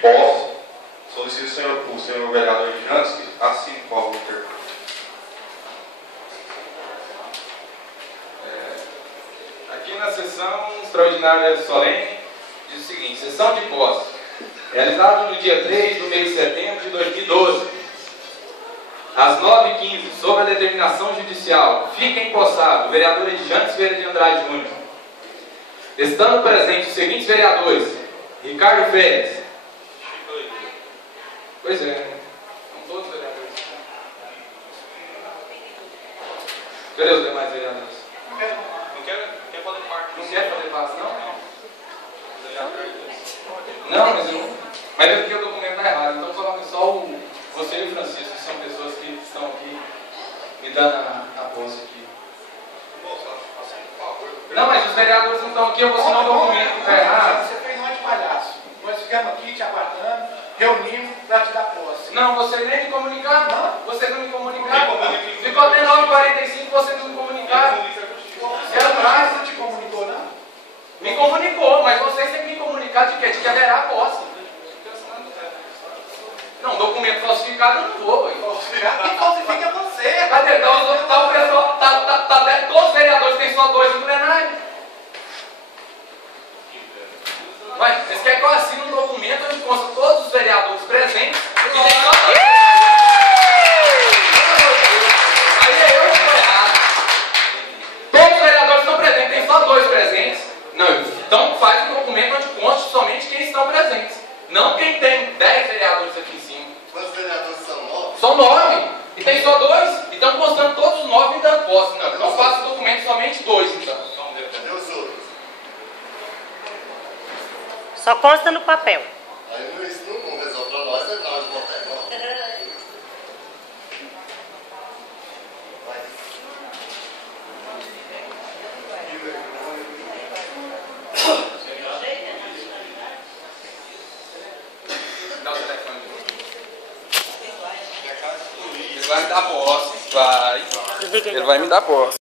posse, solicito o senhor vereador Jantes que assine o favor. Aqui na sessão extraordinária solene, diz o seguinte: sessão de posse, realizada no dia 3 do mês de setembro de 2012, às 9h15, sobre a determinação judicial, fica empossado o vereador Jantes Vieira de Andrade Júnior. Estando presentes os seguintes vereadores: Ricardo Félix. Pois é, são todos vereadores. Cadê os demais vereadores? Não quer fazer parte? Não quer fazer parte, não? Não, mas é porque o documento está errado. Então coloca só você e o Francisco, que são pessoas que estão aqui me dando a posse aqui. Não, mas os vereadores não estão aqui, eu vou assinar o documento que está errado. Você fez uma de palhaço. Nós ficamos aqui te aguardando, reunimos para te dar posse. Não, você nem me comunicaram. Não. Vocês não me comunicaram. Ficou até 9h45, vocês não me comunicaram. Ela atrás não te comunicou, não? Me comunicou, mas vocês têm que me comunicar de quê? De que haverá posse. Não, documento falsificado eu não vou. Quem falsifica é você. Cadê? Tá o pessoal, tá dentro, todos os vereadores tem só 2 no plenário. Mas vocês querem que eu assine um documento onde consta todos os vereadores presentes e tem só 2? Aí é eu que estou errado. Todos os vereadores estão presentes, tem só 2 presentes. Não, então faz um documento onde conste somente quem estão presentes. Não quem tem 10 vereadores aqui em cima. Quantos vereadores são 9? São 9. E tem só 2. E estão constando todos os 9 me dando posse. Não, então faço o documento somente 2, então. Cadê os outros? Só consta no papel. Aí isso não resolve para nós, é na hora de botar igual. Dá o telefone. Ele vai me dar posse. Vai. Ele vai me dar posse.